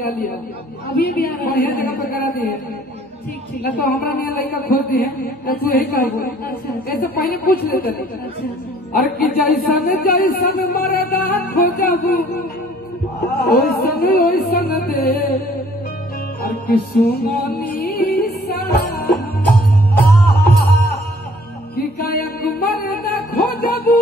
बतिया लिया अभी भी आ रहा बढ़िया जगह पे करा दिए। ठीक ठीक न तो हमारा नया लड़का खोज दिए तो तू यही कर ऐसे पहले पूछ लेते अरे कि जैसन जैसन मरदा खोजबू ओइसन ओइसन दे अरे कि सुनानी सा कि गायक मरदा खोजबू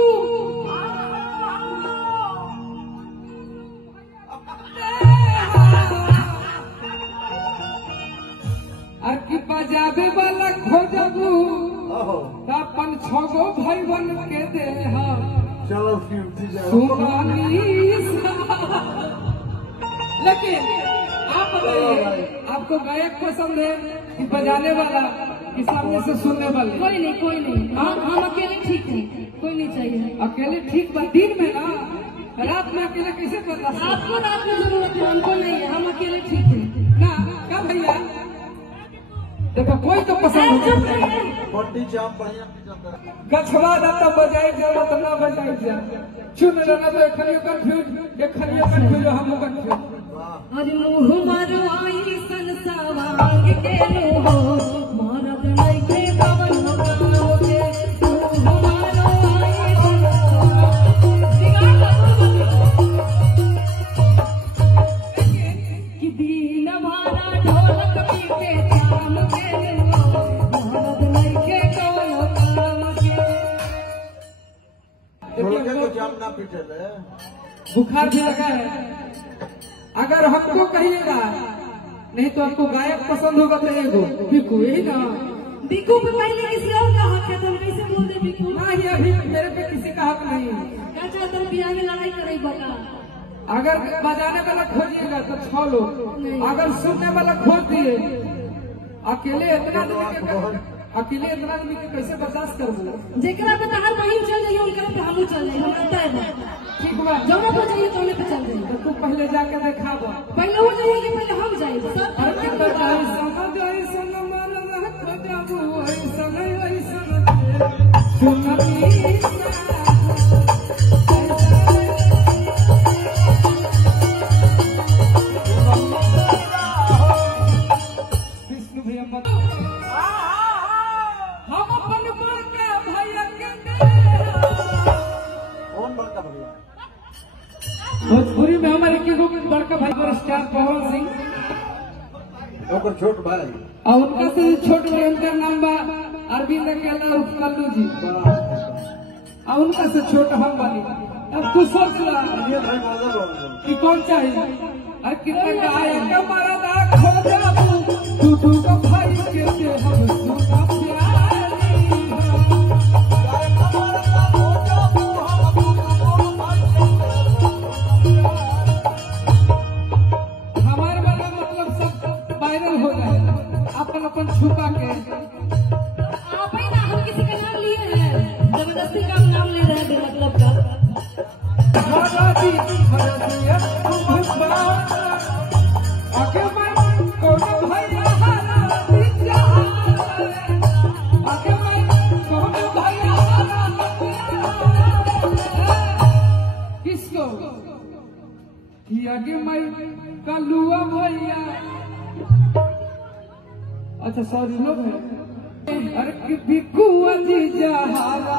कि बजावे वाला खोजबू अपन 6 गो भाई बन के दे चलो सुनानी। लेकिन आप बताइए आपको गायक पसंद है कि बजाने वाला कि सामने से सुनने वाले? कोई नहीं हम अकेले ठीक है, कोई नहीं चाहिए। अकेले ठीक बा दिन में ना, रात में अकेले कैसे करना? आपको रात में जरूरत है, हमको नहीं है, हम अकेले ठीक है ना। क्या भैया देखो कोई तो पसंद है गछवा दाता बजाई जाओ तो ना बजाई जाओ चुन लेना तो एखनियो कंफ्यूज हम कंफ्यूज। अरे मुँह मारो आई संसावांग के लो मारद नहीं के पवन गाओगे मुँह मारो आई कि दीन भारा ढोलक पीटे शाम के मारद नहीं के पवन गाओगे। बुखार भी लगा है। अगर हमको कहिएगा नहीं तो आपको गायक पसंद होगा तो एगो बिकू यही ना। बिकू पे पहले किसी और का हक है तो कैसे बोल दे बिकू? नहीं अभी मेरे पे किसी का हक नहीं। क्या चाहते हो बिहार में लड़ाई करे बता? अगर बजाने वाला खोजिएगा तो 6 लोग, अगर सुनने वाला खोज दिए अकेले इतना आदमी के कैसे बर्दाश्त करबो? जेकरा पे तहार बहिन चल जाइए उनकरा पे हमहू चल जाइए, हमरा तय बा। ठीक बा जौना पे जाइए तौने पे चल जाइए। तो तू पहले जाके देखा दो। पहले वो जाइए कि पहले हम जाइए? सब विष्णु भैया हम अपन बड़का भैया के भोजपुरी में हमारे के बड़का भाई और स्टार पवन सिंह छोट भाई और उनका से छोट भाई उनका नाम बा अरविंद अकेला उर्फ कल्लू जी और उनका से छोट हम वाली। अब तू सोच ला कि कौन चाहिए? अरे कितना गायक हमारा दाग हो जाबू तू का भाई के हम सुना हमारे वाला मतलब सब वायरल हो जाए अपन छुपा के। आप ही ना हम किसी का नाम लिए हैं, जबरदस्ती का नाम ले रहे हैं मतलब का। आगे मैं कौन भैया आगे मैं कौन भैया किसको आगे मैं कलुआ भैया। अच्छा सॉरी लोग है। अरे बिकू जी जहारा